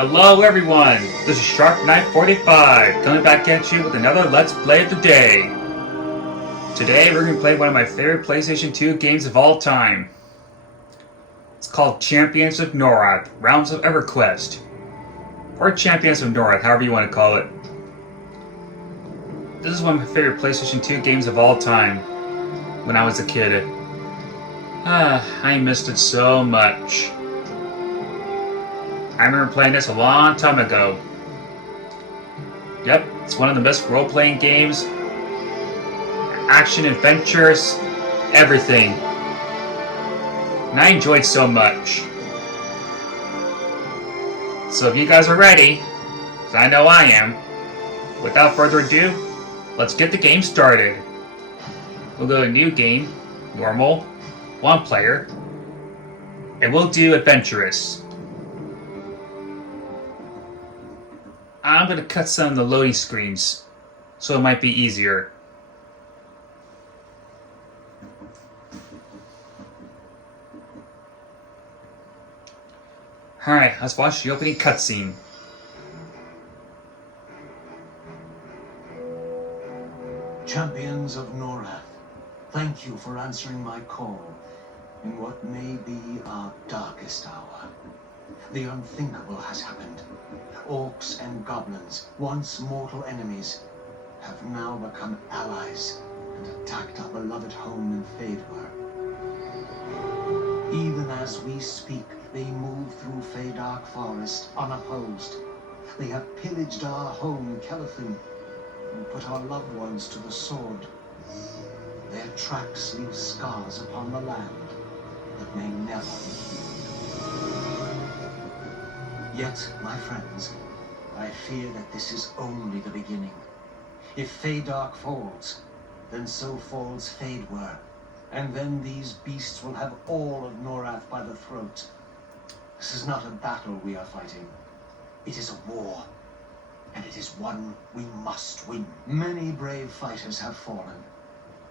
Hello everyone, this is Shark Knight 45 coming back at you with another Let's Play of the day. Today we're going to play one of my favorite PlayStation 2 games of all time. It's called Champions of Norrath, Realms of EverQuest. Or Champions of Norrath, however you want to call it. This is one of my favorite PlayStation 2 games of all time when I was a kid. I missed it so much. I remember playing this a long time ago. Yep, it's one of the best role-playing games. Action, adventures, everything. And I enjoyed so much. So if you guys are ready, because I know I am, without further ado, let's get the game started. We'll go to new game, normal, one player, and we'll do adventurous. I'm going to cut some of the loading screens, so it might be easier. Alright, let's watch the opening cutscene. Champions of Norrath, thank you for answering my call in what may be our darkest hour. The unthinkable has happened. Orcs and goblins, once mortal enemies, have now become allies and attacked our beloved home in Faydark. Even as we speak, they move through Faydark forest unopposed. They have pillaged our home in Kelethun and put our loved ones to the sword. Their tracks leave scars upon the land that may never be healed. Yet, my friends, I fear that this is only the beginning. If Faydark falls, then so falls Faydark, and then these beasts will have all of Norrath by the throat. This is not a battle we are fighting. It is a war, and it is one we must win. Many brave fighters have fallen,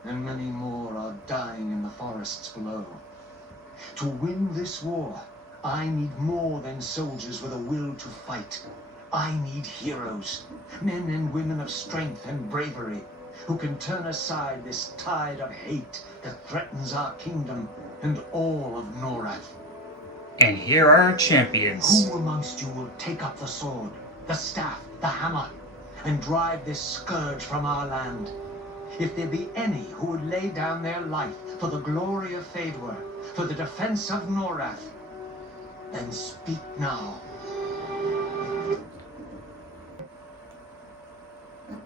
and many more are dying in the forests below. To win this war, I need more than soldiers with a will to fight. I need heroes, men and women of strength and bravery, who can turn aside this tide of hate that threatens our kingdom and all of Norrath. And here are our champions. Who amongst you will take up the sword, the staff, the hammer, and drive this scourge from our land? If there be any who would lay down their life for the glory of Faydark, for the defense of Norrath, then speak now.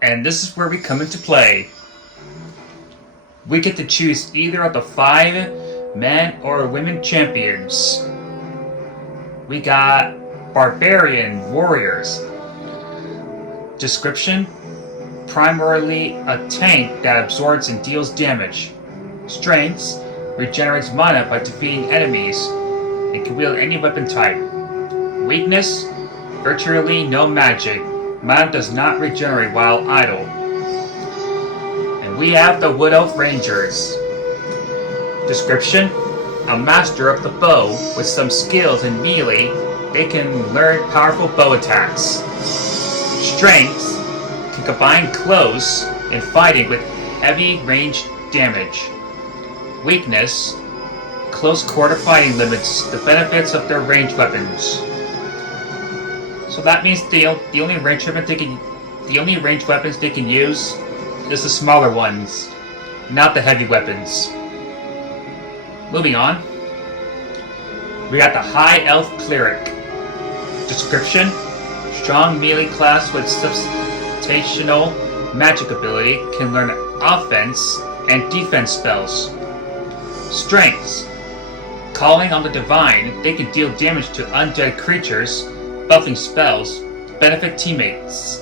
And this is where we come into play. We get to choose either of the 5 men or women champions. We got barbarian warriors. Description: primarily a tank that absorbs and deals damage. Strengths: regenerates mana by defeating enemies. It can wield any weapon type. Weakness: virtually no magic. Mana does not regenerate while idle. And we have the Wood Elf Rangers. Description: a master of the bow with some skills in melee. They can learn powerful bow attacks. Strengths: can combine close and fighting with heavy ranged damage. Weakness: close quarter fighting limits the benefits of their ranged weapons. So that means the only ranged weapons they can use is the smaller ones, not the heavy weapons. Moving on, we got the High Elf Cleric. Description: strong melee class with substantial magic ability, can learn offense and defense spells. Strengths: calling on the divine, they can deal damage to undead creatures, buffing spells, benefit teammates.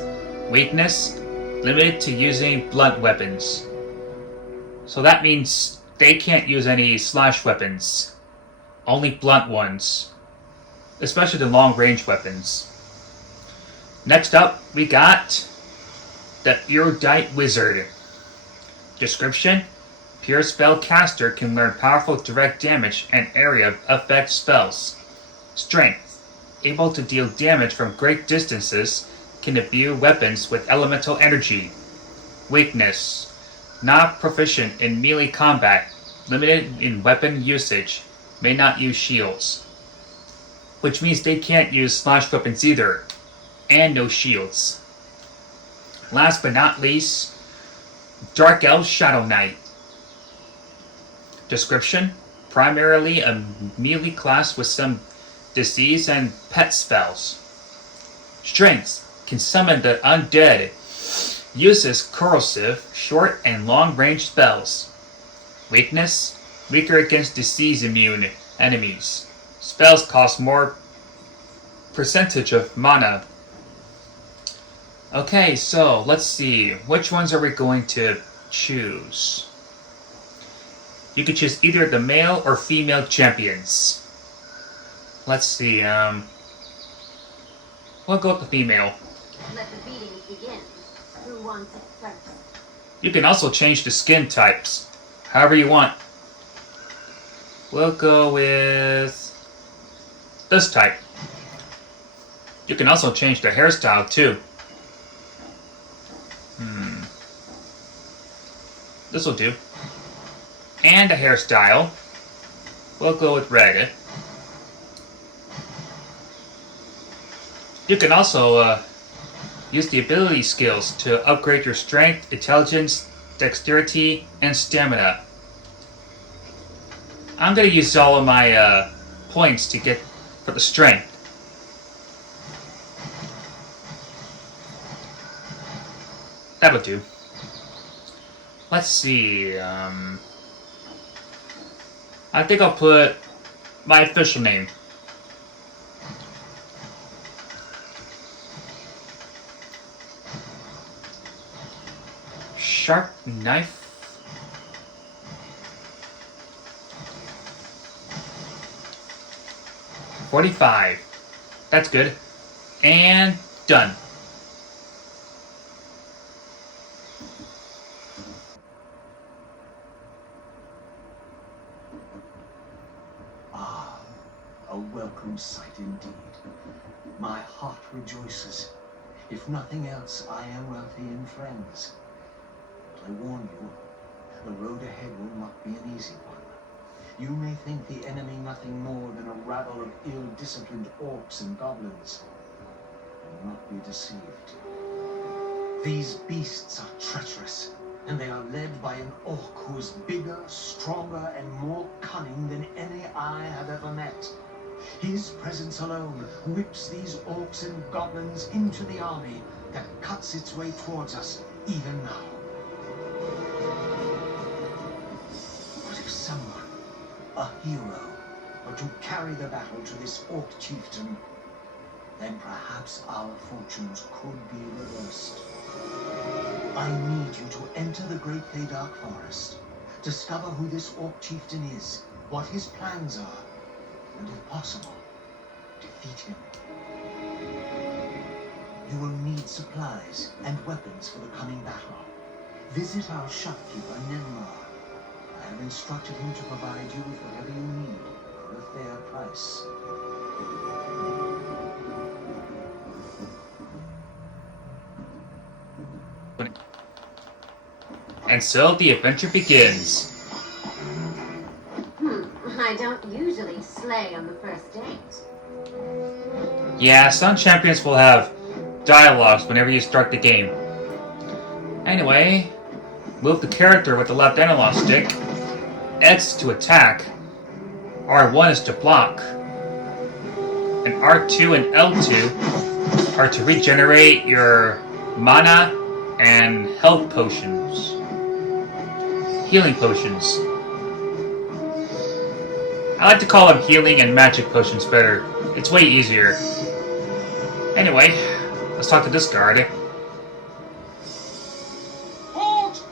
Weakness: limited to using blunt weapons. So that means they can't use any slash weapons, only blunt ones, especially the long range weapons. Next up, we got the Erudite Wizard. Description: pure spellcaster can learn powerful direct damage and area effect spells. Strength: able to deal damage from great distances, can imbue weapons with elemental energy. Weakness. Not proficient in melee combat, limited in weapon usage, may not use shields. Which means they can't use slash weapons either, and no shields. Last but not least, Dark Elf Shadow Knight. Description: primarily a melee class with some disease and pet spells. Strengths: can summon the undead. Uses corrosive, short and long range spells. Weakness: weaker against disease immune enemies. Spells cost more percentage of mana. Okay, so let's see. Which ones are we going to choose? You can choose either the male or female champions. Let's see, we'll go with the female. Let the beatings begin. Who wants it first? You can also change the skin types, however you want. We'll go with this type. You can also change the hairstyle too. This will do. And the hairstyle. We'll go with red. You can also use the ability skills to upgrade your strength, intelligence, dexterity, and stamina. I'm going to use all of my points to get for the strength. That would do. Let's see. I think I'll put my official name. Sharp knife. $45. That's good. And done. A welcome sight indeed. My heart rejoices. If nothing else, I am wealthy in friends. But I warn you, the road ahead will not be an easy one. You may think the enemy nothing more than a rabble of ill-disciplined orcs and goblins. Do not be deceived. These beasts are treacherous, and they are led by an orc who is bigger, stronger, and more cunning than any I have ever met. His presence alone whips these orcs and goblins into the army that cuts its way towards us even now. But if someone, a hero, were to carry the battle to this orc chieftain, then perhaps our fortunes could be reversed. I need you to enter the great Faydark forest, discover who this orc chieftain is, what his plans are, and if possible, defeat him. You will need supplies and weapons for the coming battle. Visit our shopkeeper, Nimrod. I have instructed him to provide you with whatever you need for a fair price. And so the adventure begins. I don't usually slay on the first date. Yeah, some champions will have dialogues whenever you start the game. Anyway, move the character with the left analog stick. X to attack. R1 is to block. And R2 and L2 are to regenerate your mana and health potions. Healing potions. I like to call them healing and magic potions better. It's way easier. Anyway, let's talk to this guard. Halt!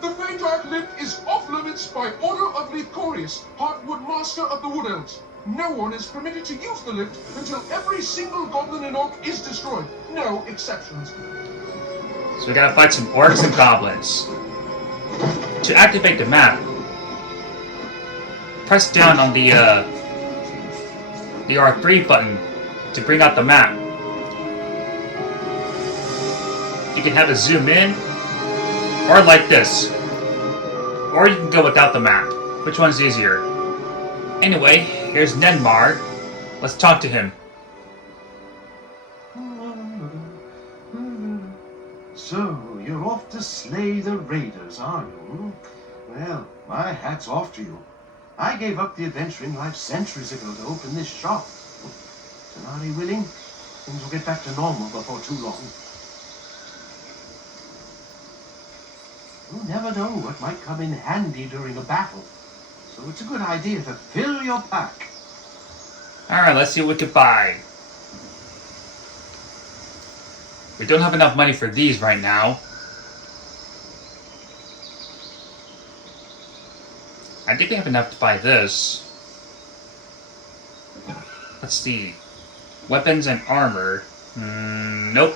The Faydark lift is off limits by order of Lethcorius, Heartwood Master of the Wood Elves. No one is permitted to use the lift until every single goblin and orc is destroyed. No exceptions. So we gotta fight some orcs and goblins. To activate the map, press down on the R3 button to bring out the map. You can have it zoom in, or like this. Or you can go without the map. Which one's easier? Anyway, here's Nenmar. Let's talk to him. So, you're off to slay the raiders, are you? Well, my hat's off to you. I gave up the adventuring life centuries ago to open this shop. Sonari willing, things will get back to normal before too long. You never know what might come in handy during a battle, so it's a good idea to fill your pack. Alright, let's see what we can buy. We don't have enough money for these right now. I think we have enough to buy this. Let's see. Weapons and armor. Nope.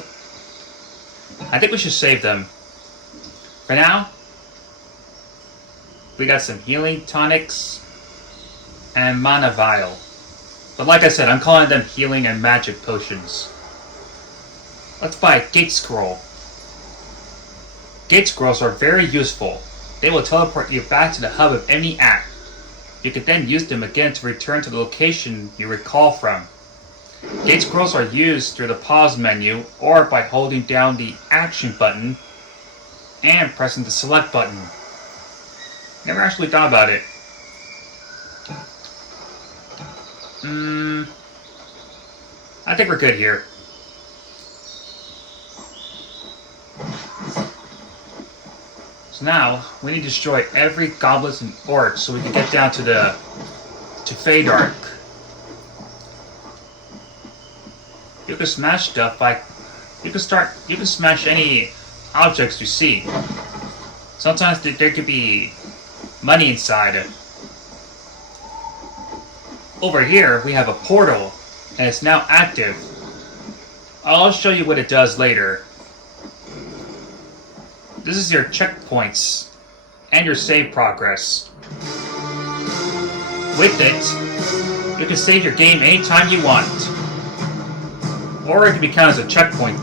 I think we should save them. For now, we got some healing tonics and mana vial. But like I said, I'm calling them healing and magic potions. Let's buy a gate scroll. Gate scrolls are very useful. They will teleport you back to the hub of any act. You can then use them again to return to the location you recall from. Gate scrolls are used through the pause menu or by holding down the action button and pressing the select button. Never actually thought about it. I think we're good here. So now, we need to destroy every goblins and orcs so we can get down to Faydark. You can smash stuff by... You can smash any objects you see. Sometimes there could be money inside. Over here, we have a portal, and it's now active. I'll show you what it does later. This is your checkpoints and your save progress. With it, you can save your game anytime you want. Or it can be counted as a checkpoint.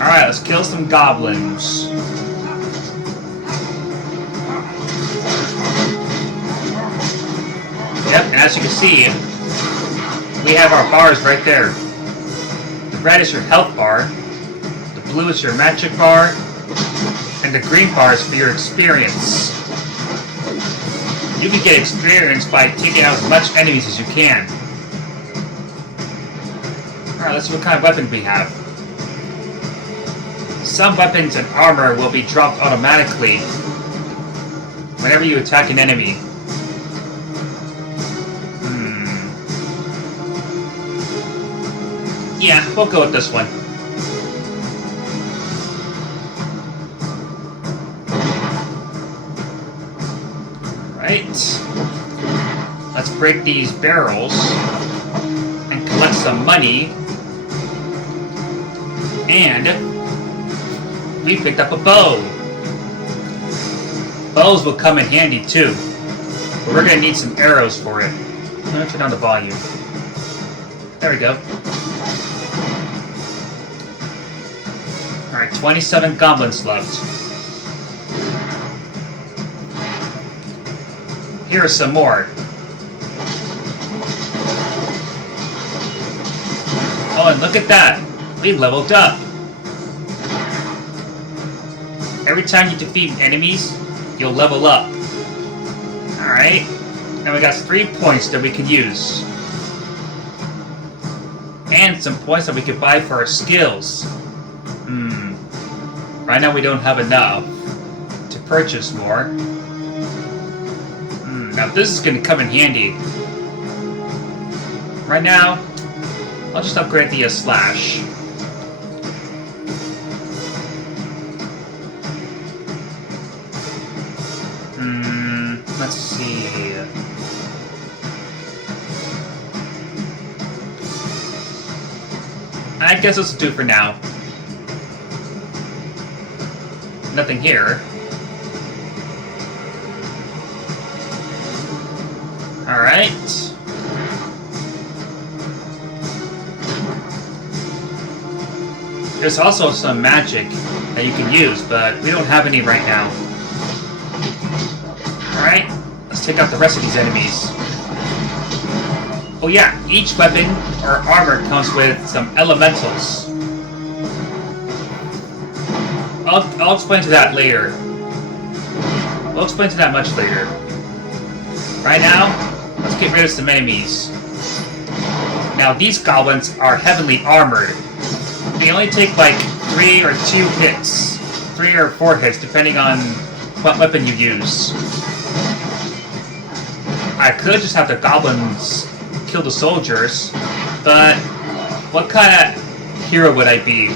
Alright, let's kill some goblins. Yep, and as you can see, we have our bars right there. The red is your health bar, the blue is your magic bar, and the green bar is for your experience. You can get experience by taking out as much enemies as you can. Alright, let's see what kind of weapon we have. Some weapons and armor will be dropped automatically whenever you attack an enemy. Yeah, we'll go with this one. Right. Let's break these barrels and collect some money. And we picked up a bow. Bows will come in handy too, but we're gonna need some arrows for it. Let me turn down the volume. There we go. Alright, 27 goblins left. Here are some more. Oh, and look at that! We leveled up! Every time you defeat enemies, you'll level up. Alright. Now we got 3 points that we can use. And some points that we could buy for our skills. Right now we don't have enough to purchase more. Now this is going to come in handy. Right now, I'll just upgrade the slash. Let's see. I guess this will do for now. Nothing here. Alright. There's also some magic that you can use, but we don't have any right now. Alright, let's take out the rest of these enemies. Oh yeah, each weapon or armor comes with some elementals. I'll explain to that later. We'll explain to that much later. Right now, let's get rid of some enemies. Now these goblins are heavily armored. They only take like 3 or 2 hits. 3 or 4 hits, depending on what weapon you use. I could just have the goblins kill the soldiers, but what kind of hero would I be?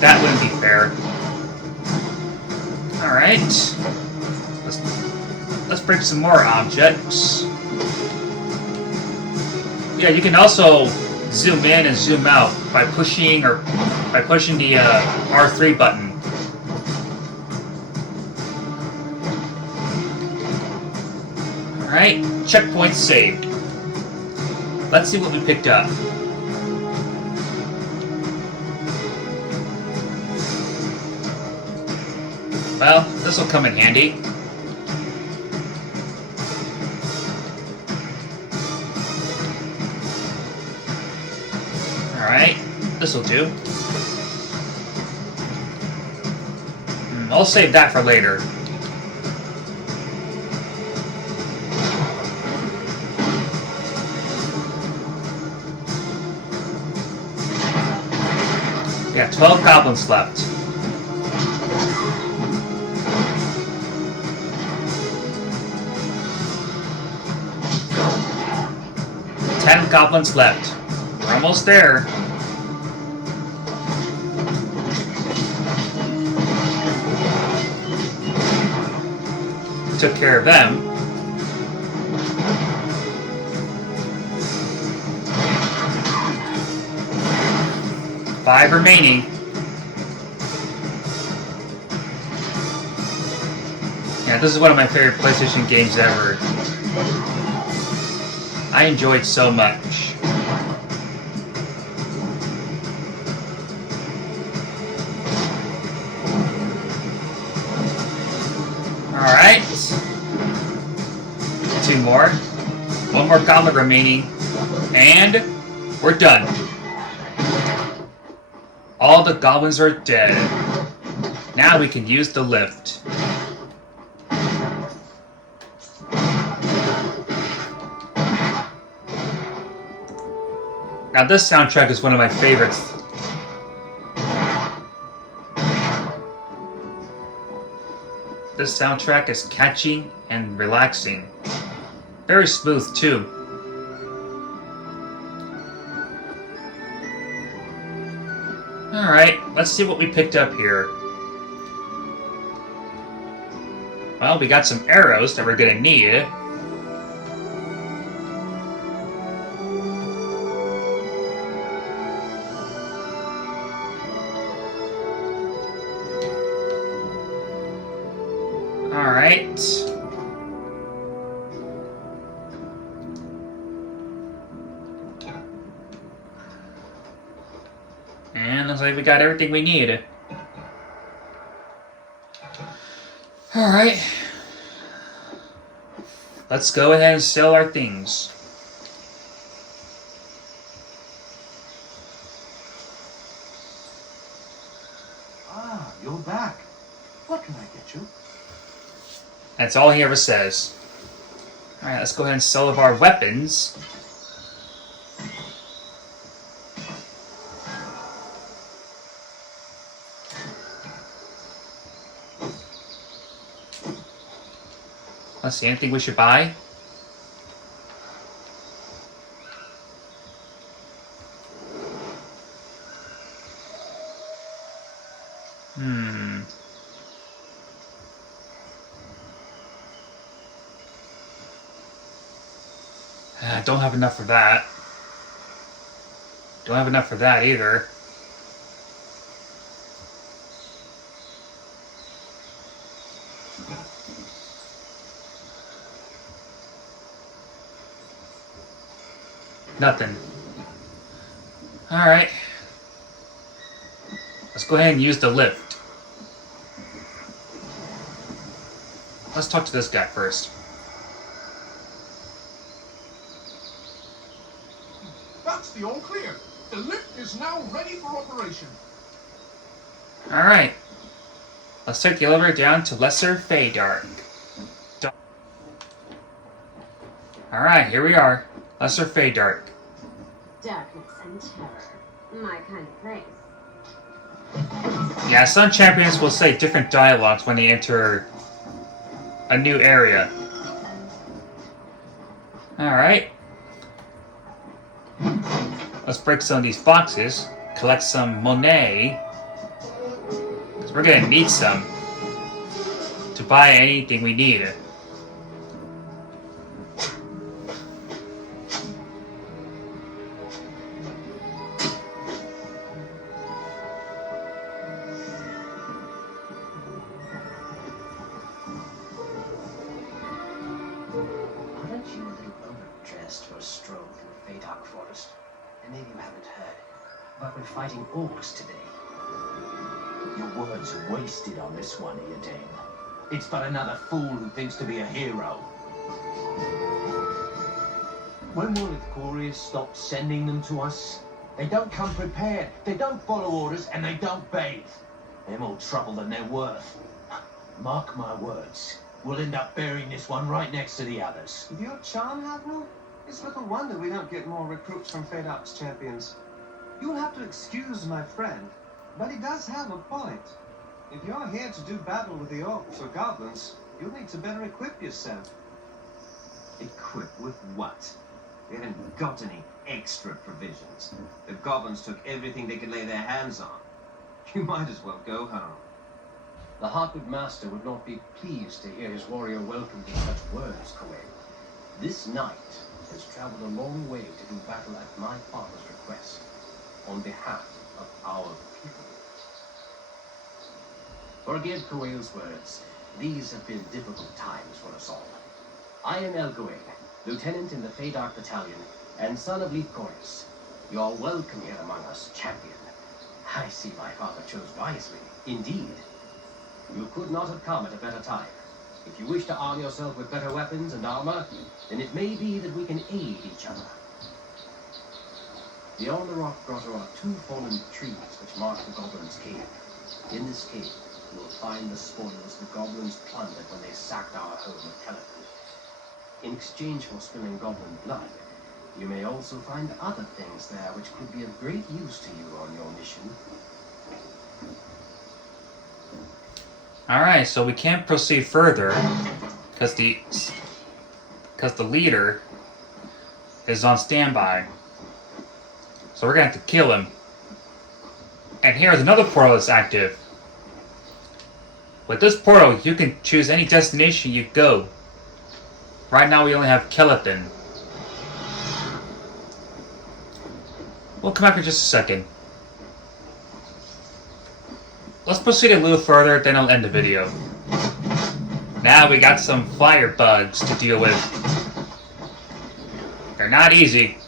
That wouldn't be fair. Alright. Let's break some more objects. Yeah, you can also zoom in and zoom out by pushing the R3 button. Alright, checkpoint saved. Let's see what we picked up. Well, this will come in handy. Alright, this will do. I'll save that for later. Yeah, 12 goblins left. Ten goblins left. We're almost there. Took care of them. Five remaining. Yeah, this is one of my favorite PlayStation games ever. I enjoyed so much. Alright. 2 more. 1 more goblet remaining. And we're done. All the goblins are dead. Now we can use the lift. Now this soundtrack is one of my favorites. This soundtrack is catchy and relaxing. Very smooth too. Alright, let's see what we picked up here. Well, we got some arrows that we're gonna need. Alright. And looks like we got everything we need. Alright. Let's go ahead and sell our things. Ah, you're back. What can I get you? That's all he ever says. Alright, let's go ahead and sell of our weapons. Let's see, anything we should buy? Don't have enough for that. Don't have enough for that either. Nothing. Alright. Let's go ahead and use the lift. Let's talk to this guy first. That's the all clear. The lift is now ready for operation. Alright. Let's take the elevator down to Lesser Faydark. Alright, here we are. Lesser Faydark. Darkness and terror. My kind of place. Yeah, some champions will say different dialogues when they enter a new area. Alright. Let's break some of these boxes. Collect some money. Because we're gonna need some to buy anything we need. Aren't you a little overdressed for a stroll through Faydark Forest? And maybe you haven't heard, but we're fighting orcs today. Your words are wasted on this one, Eodane. It's but another fool who thinks to be a hero. When will Ithcorius stop sending them to us? They don't come prepared, they don't follow orders, and they don't bathe. They're more trouble than they're worth. Mark my words. We'll end up burying this one right next to the others. With your charm, Admiral, it's little wonder we don't get more recruits from Faydark's champions. You'll have to excuse my friend, but he does have a point. If you're here to do battle with the orcs or goblins, you'll need to better equip yourself. Equip with what? We haven't got any extra provisions. The goblins took everything they could lay their hands on. You might as well go home. The Heartwood Master would not be pleased to hear his warrior welcomed in such words, Coel. This knight has traveled a long way to do battle at my father's request, on behalf of our people. Forgive Coel's words. These have been difficult times for us all. I am Elgoel, lieutenant in the Faydark Battalion, and son of Ithcorius. You are welcome here among us, champion. I see my father chose wisely, indeed. You could not have come at a better time. If you wish to arm yourself with better weapons and armor, then it may be that we can aid each other. Beyond the rock grotto are two fallen trees which mark the Goblins' cave. In this cave, you will find the spoils the Goblins plundered when they sacked our home of Telepin. In exchange for spilling Goblin blood, you may also find other things there which could be of great use to you on your mission. Alright, so we can't proceed further because the leader is on standby. So we're gonna have to kill him. And here's another portal that's active. With this portal, you can choose any destination you go. Right now we only have Kelethin. We'll come back in just a second. Let's proceed a little further, then I'll end the video. Now we got some fire bugs to deal with. They're not easy.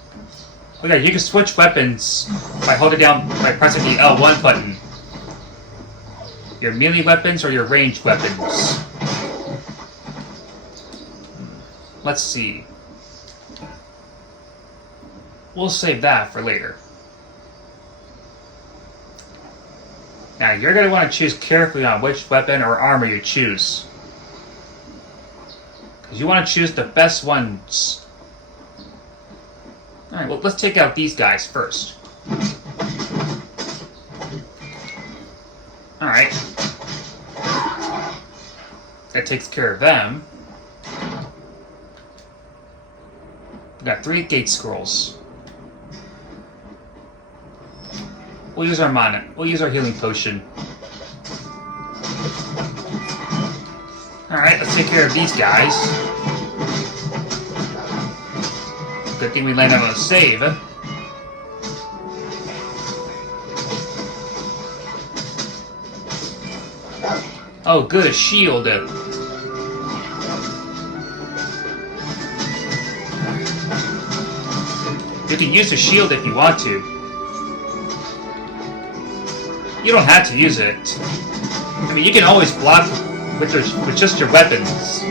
Oh yeah, you can switch weapons by pressing the L1 button. Your melee weapons or your ranged weapons. Let's see. We'll save that for later. Now, you're going to want to choose carefully on which weapon or armor you choose. Because you want to choose the best ones. Alright, well, let's take out these guys first. Alright. That takes care of them. We got 3 gate scrolls. We'll use our mana. We'll use our healing potion. Alright, let's take care of these guys. Good thing we landed on a save. Oh, good, a shield. You can use the shield if you want to. You don't have to use it. I mean, you can always block with just your weapons.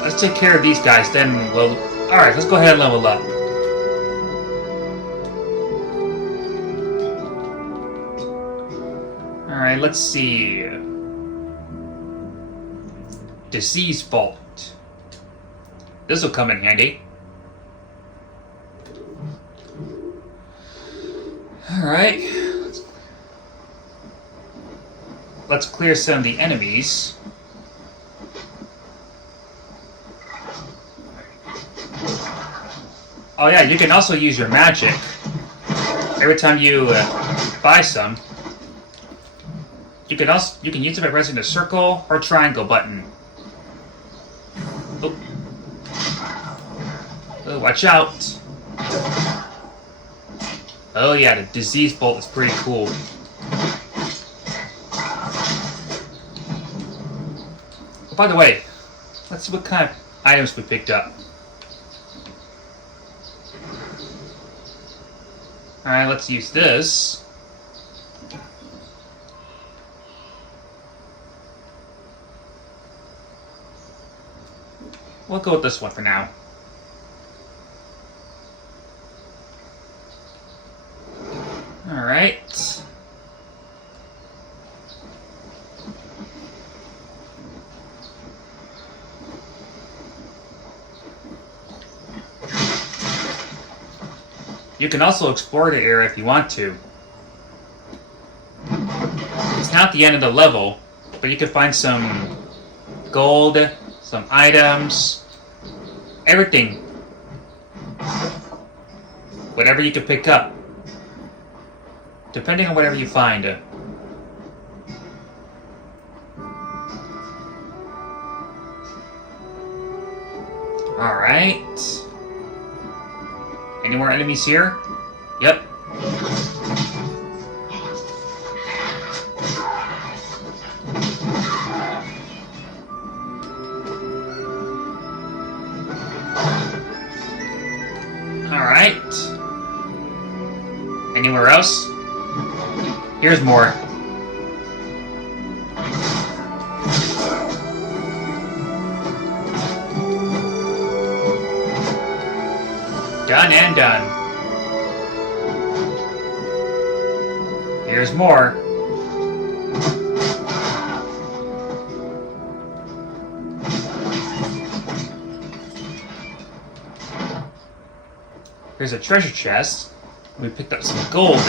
Let's take care of these guys, then we'll... Alright, let's go ahead and level up. Alright, let's see. Disease Vault. This will come in handy. Alright. Let's clear some of the enemies. Oh yeah, you can also use your magic. Every time you buy some, you can use it by pressing the circle or triangle button. Oh. Oh, watch out! Oh yeah, the disease bolt is pretty cool. Oh, by the way, let's see what kind of items we picked up. Alright, let's use this. We'll go with this one for now. Alright. You can also explore the area if you want to. It's not the end of the level, but you can find some gold, some items, everything. Whatever you can pick up. Depending on whatever you find. Alright. Any more enemies here? Yep. Alright. Anywhere else? Here's more. Done and done. Here's more. Here's a treasure chest. We picked up some gold.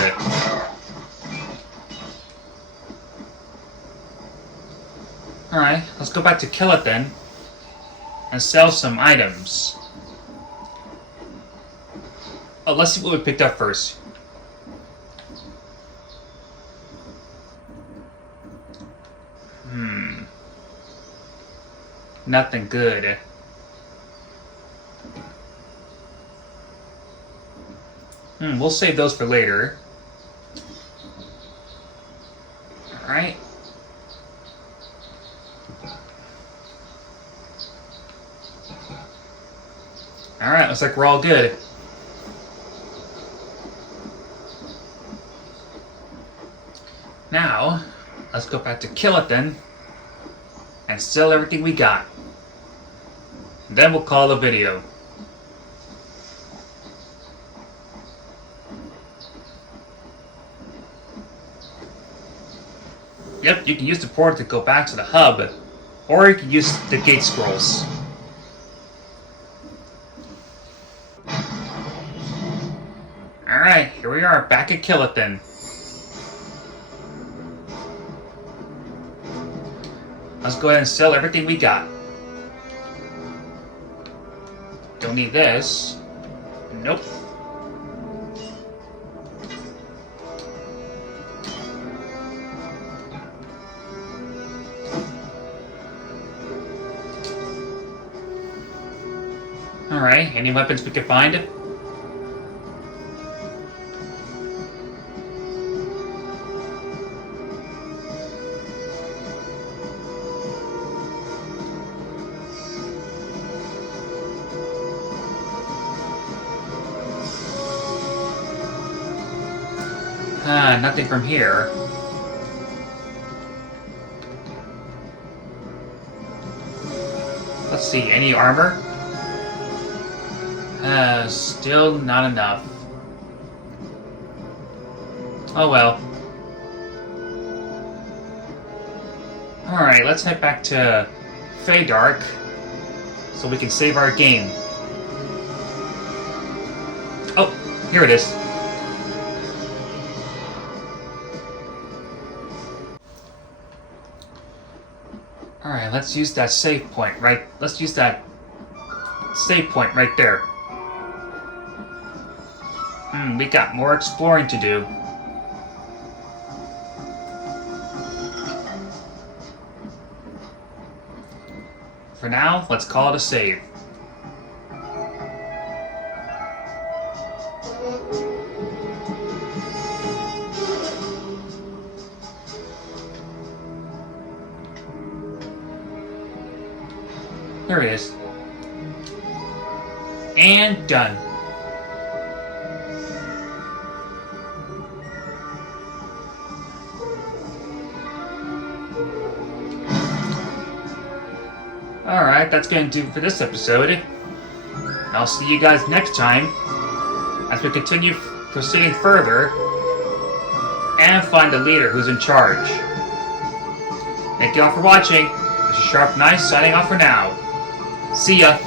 Alright, let's go back to Kill It then and sell some items. Oh, let's see what we picked up first. Nothing good. We'll save those for later. Alright. Alright, looks like we're all good. Now, let's go back to Kill It then and sell everything we got. Then we'll call the video. Yep, you can use the portal to go back to the hub, or you can use the gate scrolls. Alright, here we are, back at Kill It then. Let's go ahead and sell everything we got. Don't need this. Nope. Alright, any weapons we can find? Nothing from here. Let's see, any armor? Still not enough. Oh well. Alright, let's head back to Faydark so we can save our game. Oh, here it is. Alright, let's use that save point right. Let's use that save point right there. We got more exploring to do. For now, let's call it a save. There it is. And done. Alright, that's going to do it for this episode. I'll see you guys next time as we continue proceeding further and find the leader who's in charge. Thank you all for watching. This is Sharp Knife signing off for now. See ya!